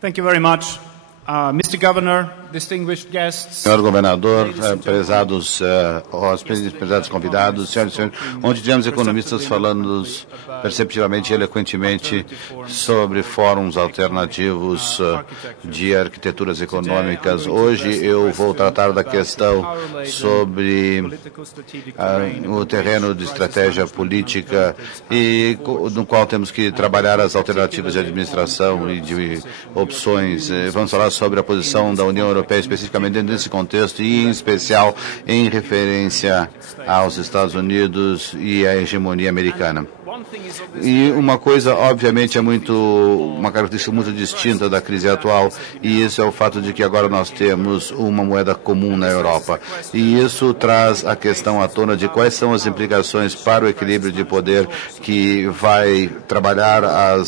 Thank you very much. Mr. Governor, distinguished guests. Senhor governador, prezados hóspedes, prezados convidados, senhoras e senhores, onde tivemos economistas falando perceptivamente e eloquentemente sobre fóruns alternativos de arquiteturas econômicas. Hoje eu vou tratar da questão sobre o terreno de estratégia política e no qual temos que trabalhar as alternativas de administração e de opções. Vamos falar sobre a posição da União Europeia, especificamente dentro desse contexto e, em especial, em referência aos Estados Unidos e à hegemonia americana. E uma coisa, obviamente, uma característica muito distinta da crise atual, e isso é o fato de que agora nós temos uma moeda comum na Europa. E isso traz a questão à tona de quais são as implicações para o equilíbrio de poder que vai trabalhar a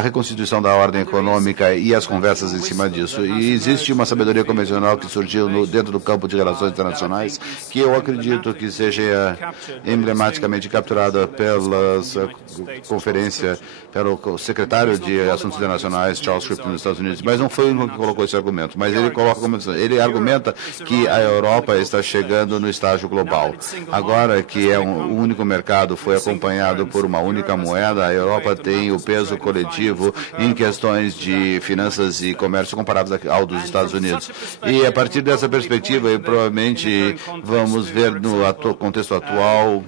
reconstituição da ordem econômica e as conversas em cima disso. E existe uma sabedoria convencional que surgiu dentro do campo de relações internacionais, que eu acredito que seja emblematicamente capturada pela conferência, pelo secretário de Assuntos Internacionais, Charles Crispin, nos Estados Unidos. Mas não foi o que colocou esse argumento. Mas ele argumenta que a Europa está chegando no estágio global. Agora que o único mercado foi acompanhado por uma única moeda, a Europa tem o peso coletivo em questões de finanças e comércio comparáveis ao dos Estados Unidos. E a partir dessa perspectiva, e provavelmente vamos ver no contexto atual,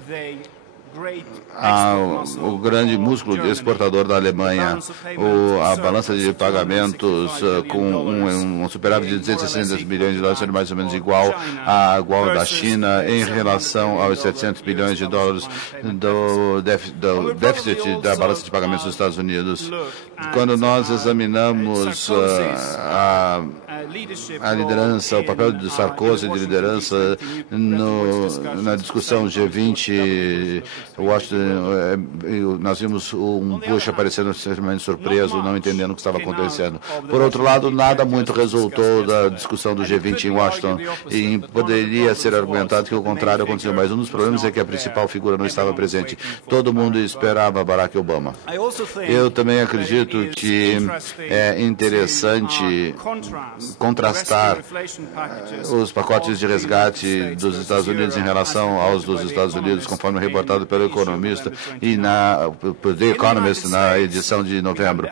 o grande músculo exportador da Alemanha, a balança de pagamentos com um superávit de 260 bilhões de dólares, sendo mais ou menos igual da China em relação aos 700 bilhões de dólares do déficit da balança de pagamentos dos Estados Unidos. Quando nós examinamos a liderança, o papel de Sarkozy de liderança na discussão G20, Washington, nós vimos um Bush aparecendo extremamente surpreso, não entendendo o que estava acontecendo. Por outro lado, nada muito resultou da discussão do G20 em Washington e poderia ser argumentado que o contrário aconteceu, mas um dos problemas é que a principal figura não estava presente. Todo mundo esperava Barack Obama. Eu também acredito que é interessante contrastar os pacotes de resgate dos Estados Unidos em relação aos dos Estados Unidos, conforme reportado pelo Economista e por The Economist na edição de novembro.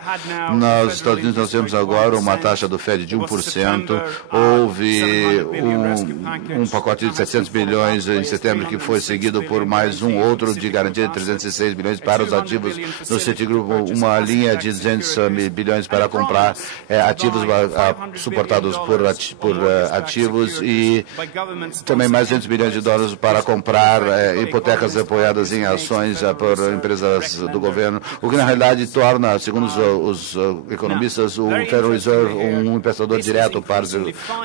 Nos Estados Unidos nós temos agora uma taxa do Fed de 1%, houve um pacote de 700 bilhões em setembro que foi seguido por mais um outro de garantia de 306 bilhões para os ativos do Citigroup, uma linha de 200 bilhões para comprar ativos suportados por ativos e também mais 200 bilhões de dólares para comprar hipotecas apoiadas em ações por empresas do governo, o que na realidade torna, segundo os economistas, o Federal Reserve um emprestador direto para os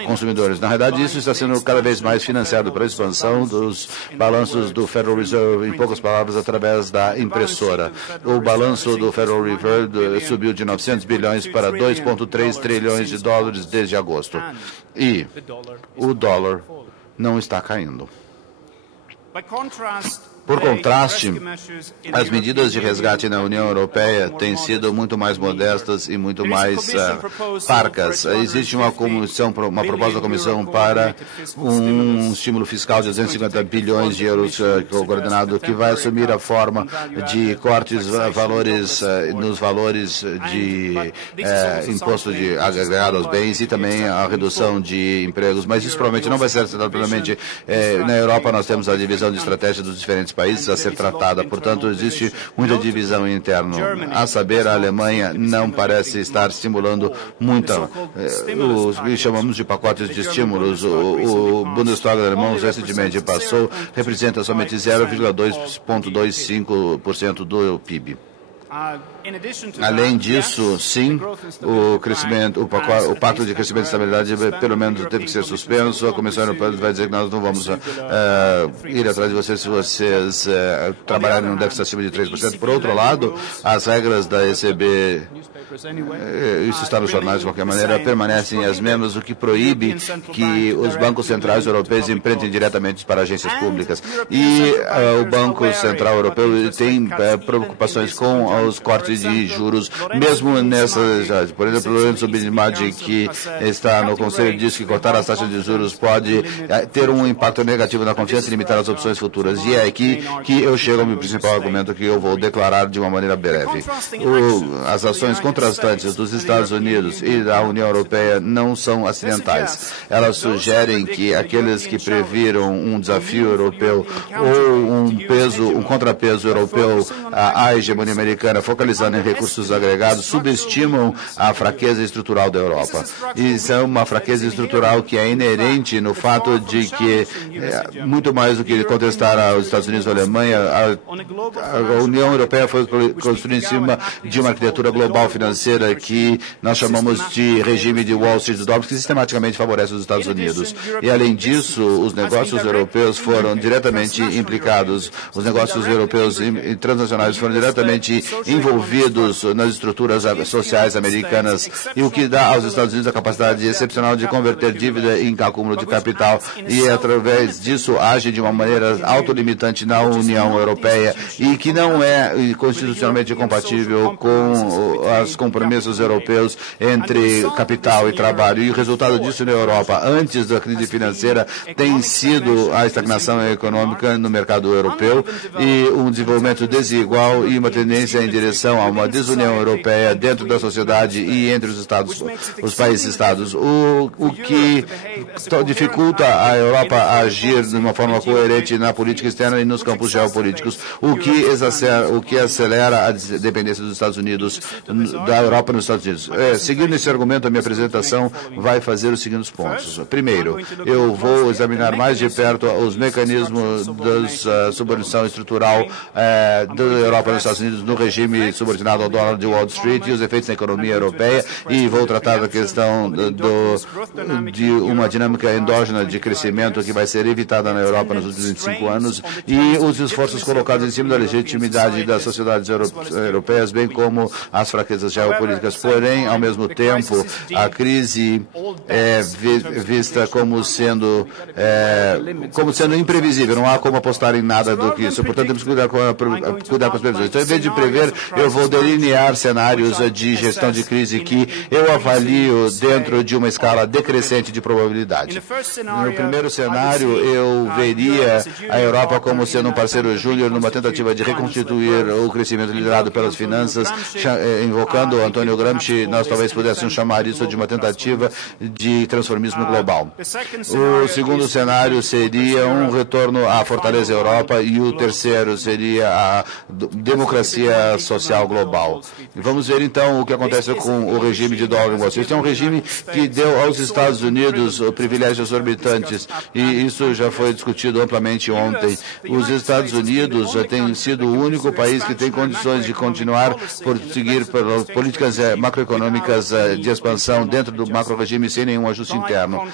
consumidores. Na realidade, isso está sendo cada vez mais financiado pela expansão dos balanços do Federal Reserve, em poucas palavras, através da impressora. O balanço do Federal Reserve subiu de 900 bilhões para 2,3 trilhões de dólares desde agosto. E o dólar não está caindo. Por contraste, as medidas de resgate na União Europeia têm sido muito mais modestas e muito mais parcas. Existe uma proposta da Comissão para um estímulo fiscal de 250 bilhões de euros coordenado, que vai assumir a forma de cortes nos valores de imposto de agregado aos bens e também a redução de empregos. Mas isso provavelmente não vai ser tratado plenamente. Na Europa nós temos a divisão de estratégia dos diferentes países a ser tratada, portanto existe muita divisão interna. A saber, a Alemanha não parece estar estimulando muito os que chamamos de pacotes de estímulos. O Bundestag alemão recentemente passou, representa somente 0,225% do PIB. Além disso, sim, o pacto de crescimento e estabilidade pelo menos teve que ser suspenso. A Comissão Europeia vai dizer que nós não vamos ir atrás de vocês se vocês trabalharem num déficit acima de 3%. Por outro lado, as regras da ECB, isso está nos jornais de qualquer maneira, permanecem as mesmas, o que proíbe que os bancos centrais europeus emprentem diretamente para agências públicas. E o Banco Central Europeu tem preocupações com os cortes de juros, mesmo nessas, por exemplo, o Lorenzo Binimadi, que está no Conselho, diz que cortar as taxas de juros pode ter um impacto negativo na confiança e limitar as opções futuras. E é aqui que eu chego ao meu principal argumento, que eu vou declarar de uma maneira breve. As ações contrastantes dos Estados Unidos e da União Europeia não são acidentais. Elas sugerem que aqueles que previram um desafio europeu ou um contrapeso europeu à hegemonia americana, focalizando em recursos agregados, subestimam a fraqueza estrutural da Europa. E isso é uma fraqueza estrutural que é inerente no fato de que, muito mais do que contestar aos Estados Unidos ou a Alemanha, a União Europeia foi construída em cima de uma arquitetura global financeira que nós chamamos de regime de Wall Street Dobbs, que sistematicamente favorece os Estados Unidos. E, além disso, os negócios europeus foram diretamente implicados, os negócios europeus e transnacionais foram diretamente envolvidos nas estruturas sociais americanas, e o que dá aos Estados Unidos a capacidade excepcional de converter dívida em acúmulo de capital, e através disso age de uma maneira autolimitante na União Europeia, e que não é constitucionalmente compatível com os compromissos europeus entre capital e trabalho. E o resultado disso na Europa, antes da crise financeira, tem sido a estagnação econômica no mercado europeu e um desenvolvimento desigual e uma tendência em direção a uma desunião europeia dentro da sociedade e entre os países-estados, o que dificulta a Europa a agir de uma forma coerente na política externa e nos campos geopolíticos, o que acelera a dependência dos Estados Unidos, da Europa nos Estados Unidos. Seguindo esse argumento, a minha apresentação vai fazer os seguintes pontos. Primeiro, eu vou examinar mais de perto os mecanismos da subordinação estrutural da Europa nos Estados Unidos no regime subordinado ao dólar de Wall Street e os efeitos na economia europeia, e vou tratar da questão de uma dinâmica endógena de crescimento que vai ser evitada na Europa nos últimos 25 anos e os esforços colocados em cima da legitimidade das sociedades europeias, bem como as fraquezas geopolíticas. Porém, ao mesmo tempo, a crise é vista como sendo imprevisível. Não há como apostar em nada do que isso. Portanto, temos que cuidar com as previsões. Então, em vez de prever, eu vou delinear cenários de gestão de crise que eu avalio dentro de uma escala decrescente de probabilidade. No primeiro cenário, eu veria a Europa como sendo um parceiro júnior numa tentativa de reconstituir o crescimento liderado pelas finanças, invocando Antônio Gramsci, nós talvez pudéssemos chamar isso de uma tentativa de transformismo global. O segundo cenário seria um retorno à fortaleza Europa e o terceiro seria a democracia social global. Vamos ver então o que acontece com o regime de dólar em Wall Street. Este é um regime que deu aos Estados Unidos privilégios exorbitantes, e isso já foi discutido amplamente ontem. Os Estados Unidos têm sido o único país que tem condições de continuar por seguir pelas políticas macroeconômicas de expansão dentro do macro-regime sem nenhum ajuste interno.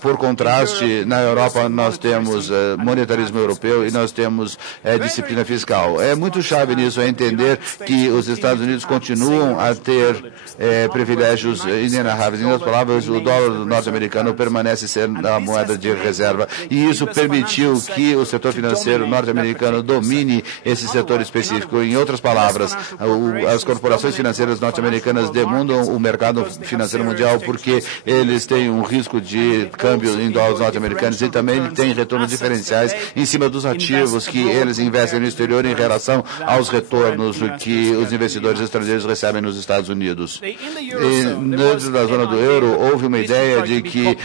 Por contraste, na Europa nós temos monetarismo europeu e nós temos disciplina fiscal. É muito chave nisso entender que os Estados Unidos continuam a ter privilégios inenarráveis. Em outras palavras, o dólar norte-americano permanece sendo a moeda de reserva, e isso permitiu que o setor financeiro norte-americano domine esse setor específico. Em outras palavras, as corporações financeiras norte-americanas demandam o mercado financeiro mundial porque eles têm um risco de câmbio em dólares norte-americanos e também têm retornos diferenciais em cima dos ativos que eles investem no exterior em relação aos retornos que os investidores estrangeiros recebem nos Estados Unidos. E dentro da zona do euro, houve uma ideia de que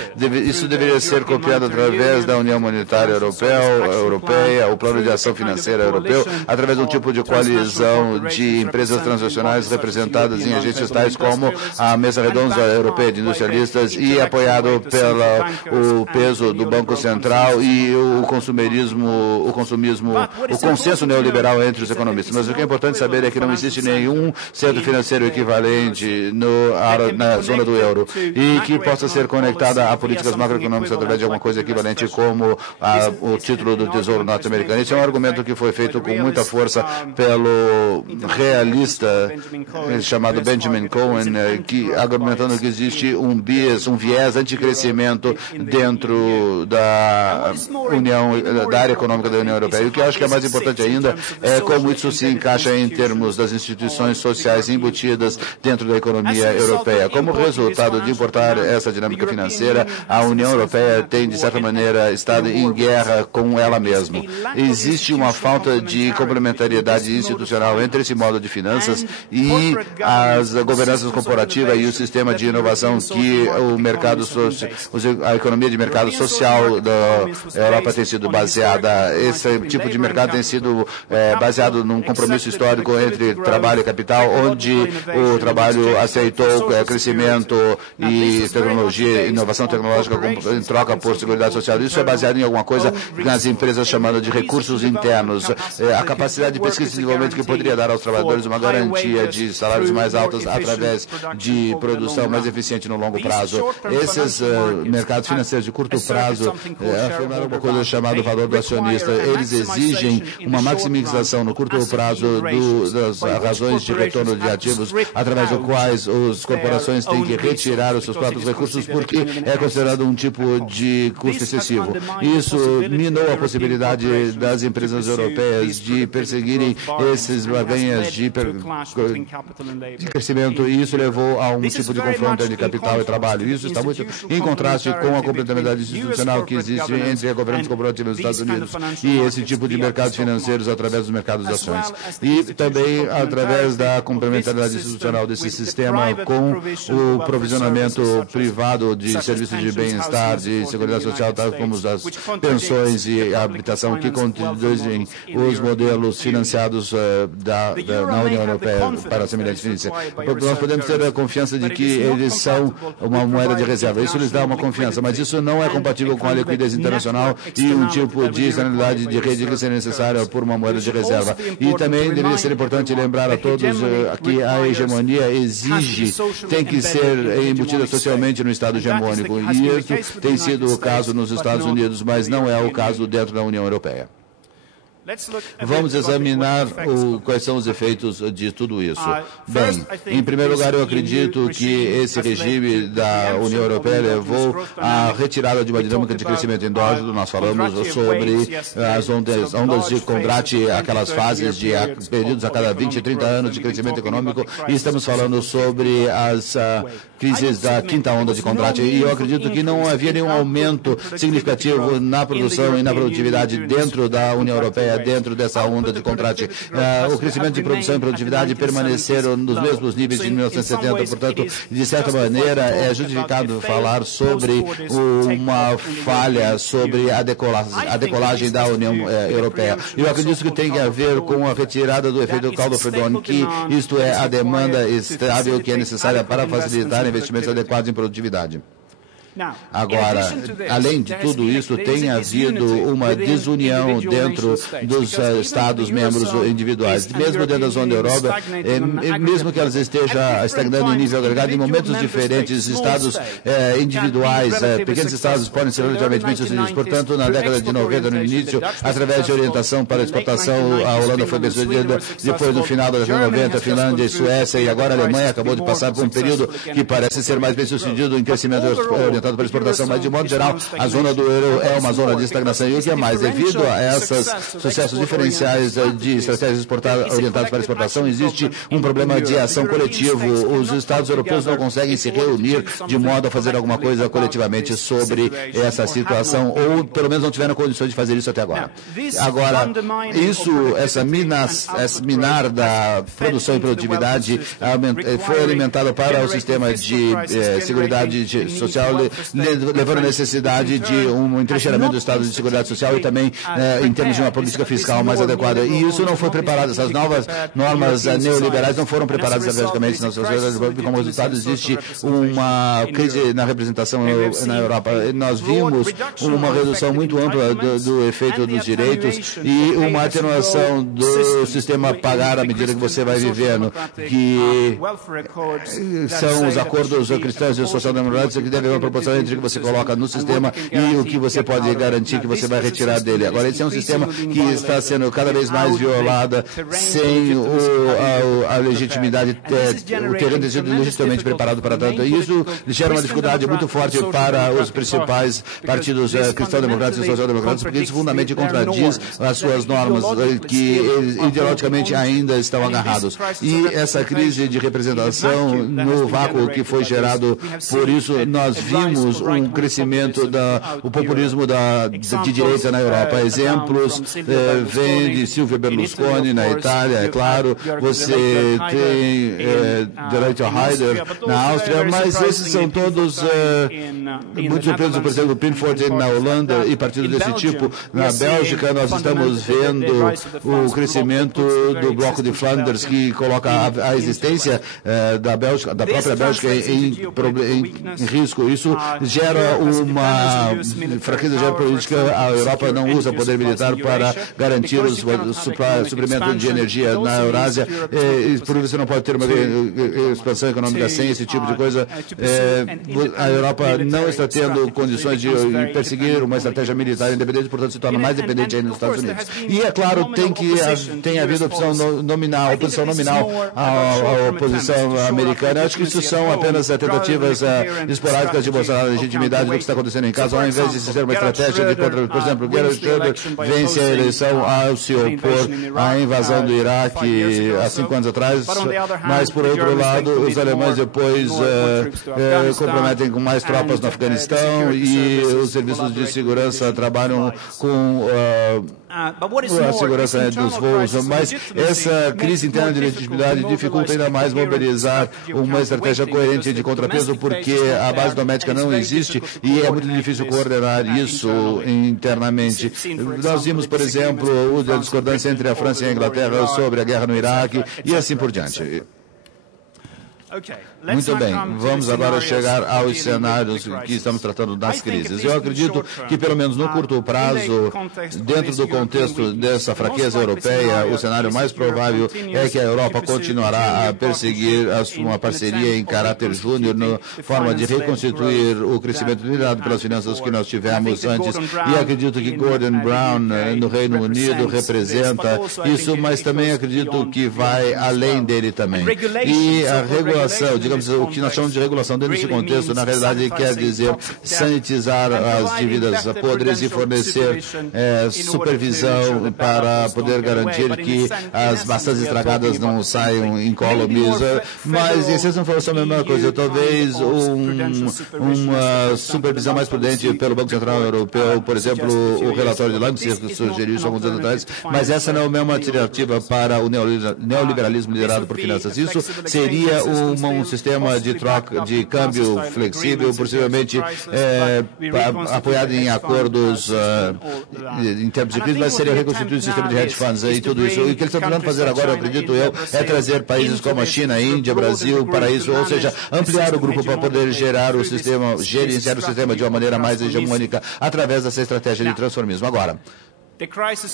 isso deveria ser copiado através da União Monetária Europeia, o Plano de Ação Financeira Europeu, através de um tipo de coalizão de empresas transnacionais representadas em agências tais como a Mesa Redonda Europeia de Industrialistas, e apoiado pelo peso do Banco Central e o consumismo, o consenso neoliberal entre os economistas. Mas o que é importante saber é que não existe nenhum centro financeiro equivalente na zona do euro e que possa ser conectada a políticas macroeconômicas através de alguma coisa equivalente como o título do Tesouro norte-americano. Esse é um argumento que foi feito com muita força pelo realista chamado Benjamin Cohen, argumentando que existe um viés anticrescimento dentro da área econômica da União Europeia. E o que eu acho que é mais importante ainda é como isso se encaixa em termos das instituições sociais embutidas dentro da economia europeia. Como resultado de importar essa dinâmica financeira, a União Europeia tem, de certa maneira, estado em guerra com ela mesma. Existe uma falta de complementariedade institucional entre esse modo de finanças e as governanças corporativa e o sistema de inovação que o mercado a economia de mercado social da Europa tem sido baseada. Esse tipo de mercado tem sido baseado num compromisso histórico entre trabalho e capital, onde o trabalho aceitou crescimento e tecnologia, inovação tecnológica em troca por seguridade social. Isso é baseado em alguma coisa nas empresas chamando de recursos internos. A capacidade de pesquisa e desenvolvimento que poderia dar aos trabalhadores uma garantia de salários mais altos através de produção mais eficiente no longo prazo. Esses mercados financeiros de curto prazo afirmaram uma coisa chamada valor do acionista. Eles exigem uma maximização no curto prazo das razões de retorno de ativos, através do quais as corporações têm que retirar os seus próprios recursos, porque é considerado um tipo de custo excessivo. Isso minou a possibilidade das empresas europeias de perseguirem esses barganhas de crescimento, e isso levou a um tipo de confronto entre capital e trabalho. Isso está muito em contraste com a complementariedade institucional que existe entre a governança corporativa dos Estados Unidos e esse tipo de mercados financeiros através dos mercados de ações. E também através da complementariedade institucional desse sistema com o provisionamento privado de serviços de bem-estar, de seguridade social, tal como as pensões e a habitação, que conduzem os modelos financiados na União Europeia para semelhantes fins. Nós podemos ter a confiança de que eles são uma moeda de reserva. Isso lhes dá uma confiança, mas isso não é compatível com a liquidez internacional e um tipo de estabilidade de rede que seria necessária por uma moeda de reserva. E também deveria ser importante lembrar a todos que a hegemonia tem que ser embutida socialmente no Estado hegemônico. E isso tem sido o caso nos Estados Unidos, mas não é o caso dentro da União Europeia. Vamos examinar quais são os efeitos de tudo isso. Bem, em primeiro lugar, eu acredito que esse regime da União Europeia levou à retirada de uma dinâmica de crescimento endógeno. Nós falamos sobre as ondas de Kondraty, aquelas fases de períodos a cada 20, 30 anos de crescimento econômico, e estamos falando sobre as crises da quinta onda de Kondraty. E eu acredito que não havia nenhum aumento significativo na produção e na produtividade dentro da União Europeia, dentro dessa onda de Kondraty. O crescimento de produção e produtividade permaneceram nos mesmos níveis de 1970, portanto, de certa maneira, é justificado falar sobre uma falha sobre a decolagem da União Europeia. Eu acredito que tem a ver com a retirada do efeito Caldo-Fredon, que isto é a demanda estável que é necessária para facilitar investimentos adequados em produtividade. Agora, além de tudo isso, tem havido uma desunião dentro dos Estados-membros individuais. Mesmo dentro da zona da Europa, mesmo que elas estejam estagnando em nível agregado, em momentos diferentes, Estados individuais, pequenos Estados podem ser relativamente bem-sucedidos. Portanto, na década de 90, no início, através de orientação para exportação, a Holanda foi bem-sucedida. Depois, no final da década de 90, a Finlândia e Suécia, e agora a Alemanha acabou de passar por um período que parece ser mais bem-sucedido em crescimento orientado para exportação, mas de modo geral a zona do euro é uma zona de estagnação. E o que é mais? Devido a esses sucessos diferenciais de estratégias orientadas para exportação, existe um problema de ação coletivo. Os Estados europeus não conseguem se reunir de modo a fazer alguma coisa coletivamente sobre essa situação, ou pelo menos não tiveram condições de fazer isso até agora. Agora, essa minar da produção e produtividade foi alimentada para o sistema de seguridade social, levando a necessidade de um entrincheiramento do Estado de Seguridade Social e também em termos de uma política fiscal mais adequada. E isso não foi preparado, essas novas normas neoliberais não foram preparadas estrategicamente na sociedade. Como resultado, existe uma crise na representação na Europa. Nós vimos uma redução muito ampla do efeito dos direitos e uma atenuação do sistema pagar à medida que você vai vivendo, que são os acordos cristãos e social-democráticos que devem proporcionar proporção entre o que você coloca no sistema e o que você pode garantir que você vai retirar dele. Agora, esse é um sistema que está sendo cada vez mais violada sem a legitimidade, o terreno ter sido legitimamente preparado para tanto. E isso gera uma dificuldade muito forte para os principais partidos cristão-democratas e social-democratas, porque isso fundamentalmente contradiz as suas normas, que ideologicamente ainda estão agarrados. E essa crise de representação no vácuo que foi gerado por isso, nós vimos um crescimento do populismo de direita na Europa. Exemplos vêm de Silvio Berlusconi na Itália, é claro, você tem Gerhard Haider na Áustria, mas esses são todos muito surpresos, por exemplo, Pinford na Holanda e partidos desse tipo. Na Bélgica, nós estamos vendo o crescimento do Bloco de Flanders, que coloca a existência da própria Bélgica em risco. Isso gera uma fraqueza geopolítica. A Europa não usa poder militar para garantir o suprimento de energia na Eurásia. Por isso você não pode ter uma expansão econômica sem esse tipo de coisa. A Europa não está tendo condições de perseguir uma estratégia militar independente, portanto se torna mais dependente ainda dos Estados Unidos. E é claro, tem havido oposição nominal à oposição americana. Acho que isso são apenas tentativas esporádicas de mostrar a legitimidade do que está acontecendo em casa, ao invés de ser uma estratégia de contra. Por exemplo, Gerhard Schröder vence a eleição ao se opor à invasão do Iraque há 5 anos atrás, mas por outro lado, os alemães depois comprometem com mais tropas no Afeganistão e os serviços de segurança trabalham com a segurança dos voos, mas essa crise interna de legitimidade dificulta ainda mais mobilizar uma estratégia coerente de contrapeso, porque a base doméstica não existe e é muito difícil coordenar isso internamente. Nós vimos, por exemplo, a discordância entre a França e a Inglaterra sobre a guerra no Iraque e assim por diante. Muito bem, vamos agora chegar aos cenários que estamos tratando das crises. Eu acredito que, pelo menos no curto prazo, dentro do contexto dessa fraqueza europeia, o cenário mais provável é que a Europa continuará a perseguir uma parceria em caráter júnior, na forma de reconstituir o crescimento liderado pelas finanças que nós tivemos antes. E acredito que Gordon Brown, no Reino Unido, representa isso, mas também acredito que vai além dele também. E a regulação, digamos, o que nós chamamos de regulação dentro desse contexto, na realidade quer dizer sanitizar as dívidas podres e fornecer supervisão para poder garantir que as maçãs estragadas não saiam incólumes. Mas em essência não foi só a mesma coisa. Talvez uma supervisão mais prudente pelo Banco Central Europeu, por exemplo, o relatório de Leipzig sugeriu isso há alguns anos atrás, mas essa não é uma alternativa para o neoliberalismo liderado por finanças. Isso seria um sistema de troca, de câmbio flexível, possivelmente apoiado em acordos em termos de crise, mas seria reconstituir o sistema de hedge funds e tudo isso. E o que eles estão tentando fazer agora, eu acredito eu, é trazer países como a China, a Índia, Brasil para isso, ou seja, ampliar o grupo para poder gerenciar o sistema de uma maneira mais hegemônica através dessa estratégia de transformismo. Agora,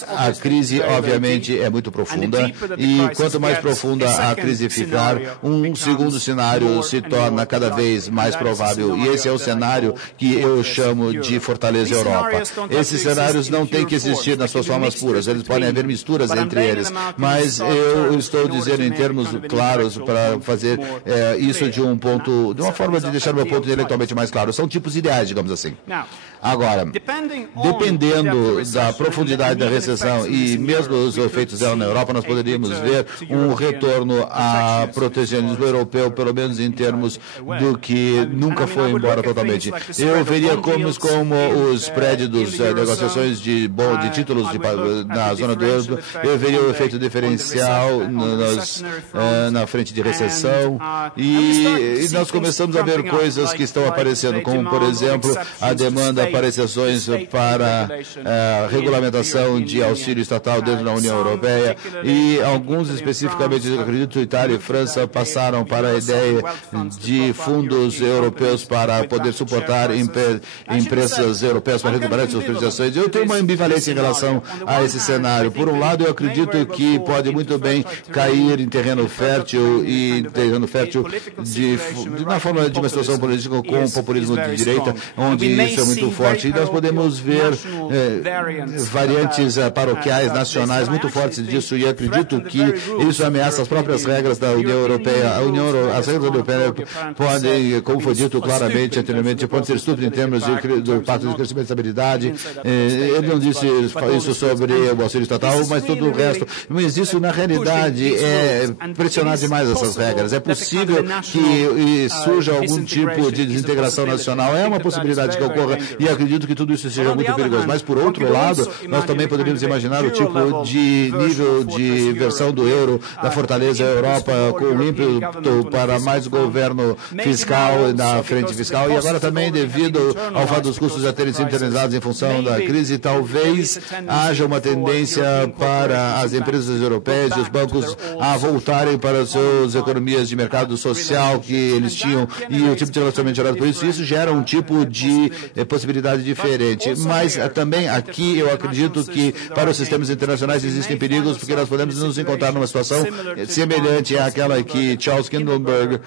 a crise, obviamente, é muito profunda e quanto mais profunda a crise ficar, um segundo cenário se torna cada vez mais provável. E esse é o cenário que eu chamo de Fortaleza Europa. Esses cenários não têm que existir nas suas formas puras, eles podem haver misturas entre eles, mas eu estou dizendo em termos claros para fazer isso de uma forma de deixar o meu ponto intelectualmente mais claro. São tipos ideais, digamos assim. Agora, dependendo da profundidade da recessão e mesmo os efeitos dela na Europa, nós poderíamos ver um retorno a protecionismo europeu, pelo menos em termos do que nunca foi embora totalmente. Eu veria como os spreads das negociações de títulos na zona do euro, eu veria o efeito diferencial na frente de recessão e nós começamos a ver coisas que estão aparecendo, como, por exemplo, a demanda para exceções para regulamentação administração de auxílio estatal dentro da União Europeia e alguns especificamente, eu acredito, Itália e França passaram para a ideia de fundos europeus para poder suportar empresas europeias para recuperar suas prestações. Eu tenho uma ambivalência em relação a esse cenário. Por um lado, eu acredito que pode muito bem cair em terreno fértil na forma de uma situação política com o populismo de direita, onde isso é muito forte. E nós podemos ver variantes paroquiais, nacionais, muito fortes disso, e acredito que isso ameaça as próprias regras da União Europeia. As regras da União Europeia podem, como foi dito claramente anteriormente, podem ser estúpidas em termos do Pacto de Crescimento e Estabilidade. Ele não disse isso sobre o auxílio estatal, mas todo o resto. Mas isso, na realidade, é pressionar demais essas regras. É possível que surja algum tipo de desintegração nacional. É uma possibilidade que ocorra, e acredito que tudo isso seja muito perigoso. Mas, por outro lado, nós também poderíamos imaginar o tipo de nível de versão do euro, da fortaleza Europa, com ímpeto para mais governo fiscal na frente fiscal, e agora também devido ao fato dos custos já terem sido internalizados em função da crise, talvez haja uma tendência para as empresas europeias e os bancos a voltarem para as suas economias de mercado social que eles tinham e o tipo de relacionamento gerado por isso. Isso gera um tipo de possibilidade diferente. Mas também aqui eu acredito que para os sistemas internacionais existem perigos, porque nós podemos nos encontrar numa situação semelhante àquela que Charles Kindleberg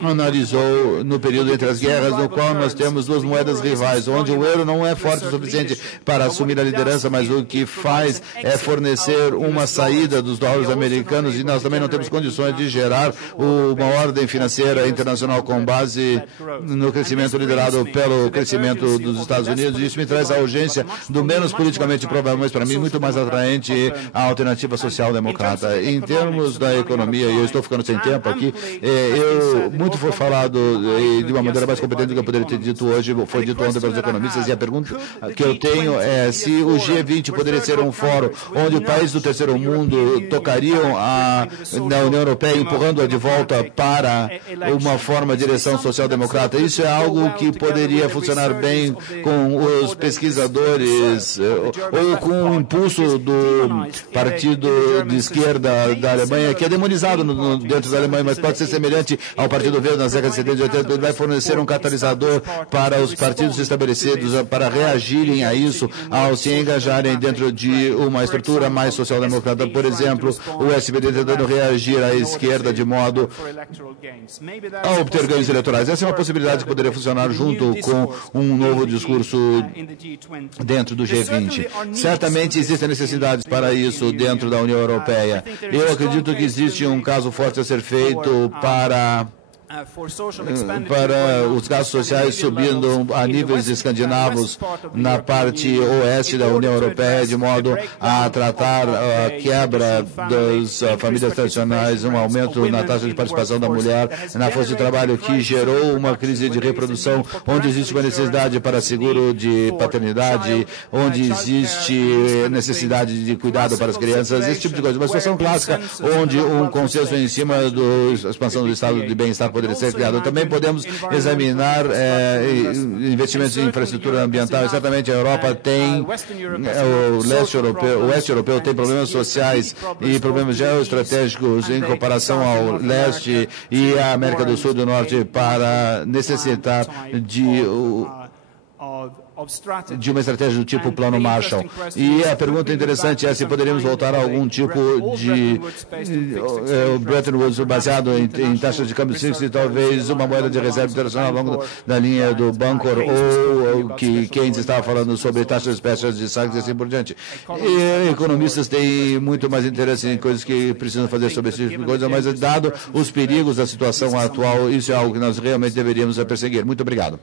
analisou no período entre as guerras, no qual nós temos duas moedas rivais, onde o euro não é forte o suficiente para assumir a liderança, mas o que faz é fornecer uma saída dos dólares americanos, e nós também não temos condições de gerar uma ordem financeira internacional com base no crescimento liderado pelo crescimento dos Estados Unidos. Isso me traz a urgência do menos politicamente provável, mas para mim muito mais atraente a alternativa social-democrata. Em termos da economia, e eu estou ficando sem tempo aqui, muito foi falado de uma maneira mais competente do que eu poderia ter dito hoje, foi dito ontem pelos economistas, e a pergunta que eu tenho é se o G20 poderia ser um fórum onde países do terceiro mundo tocariam na União Europeia, empurrando-a de volta para uma forma de direção social-democrata. Isso é algo que poderia funcionar bem com os pesquisadores ou com o impulso do partido de esquerda da Alemanha, que é demonizado dentro da Alemanha, mas pode ser semelhante ao Partido Verde nas décadas de 70 e 80. Ele vai fornecer um catalisador para os partidos estabelecidos para reagirem a isso, ao se engajarem dentro de uma estrutura mais social-democrata. Por exemplo, o SPD tentando reagir à esquerda de modo a obter ganhos eleitorais. Essa é uma possibilidade que poderia funcionar junto com um novo discurso dentro do G20. Certamente existem necessidades para isso dentro da União Europeia. Eu acredito que existe um caso forte a ser feito para os gastos sociais subindo a níveis escandinavos na parte oeste da União Europeia, de modo a tratar a quebra das famílias tradicionais, um aumento na taxa de participação da mulher na força de trabalho, que gerou uma crise de reprodução, onde existe uma necessidade para seguro de paternidade, onde existe necessidade de cuidado para as crianças, esse tipo de coisa. Uma situação clássica onde um consenso em cima da expansão do estado de bem-estar poderia ser criado. Também podemos examinar investimentos em infraestrutura ambiental. Certamente a Europa tem, o oeste europeu tem problemas sociais e problemas geoestratégicos em comparação ao leste e à América do Sul e do Norte para necessitar de uma estratégia do tipo Plano Marshall. E a pergunta interessante é se poderíamos voltar a algum tipo de Bretton Woods baseado em taxas de câmbio fixo e talvez uma moeda de reserva internacional ao longo da linha do Bancor, ou que Keynes estava falando sobre taxas especiais de saques e assim por diante. E economistas têm muito mais interesse em coisas que precisam fazer sobre esse tipo de coisa, mas dado os perigos da situação atual, isso é algo que nós realmente deveríamos perseguir. Muito obrigado.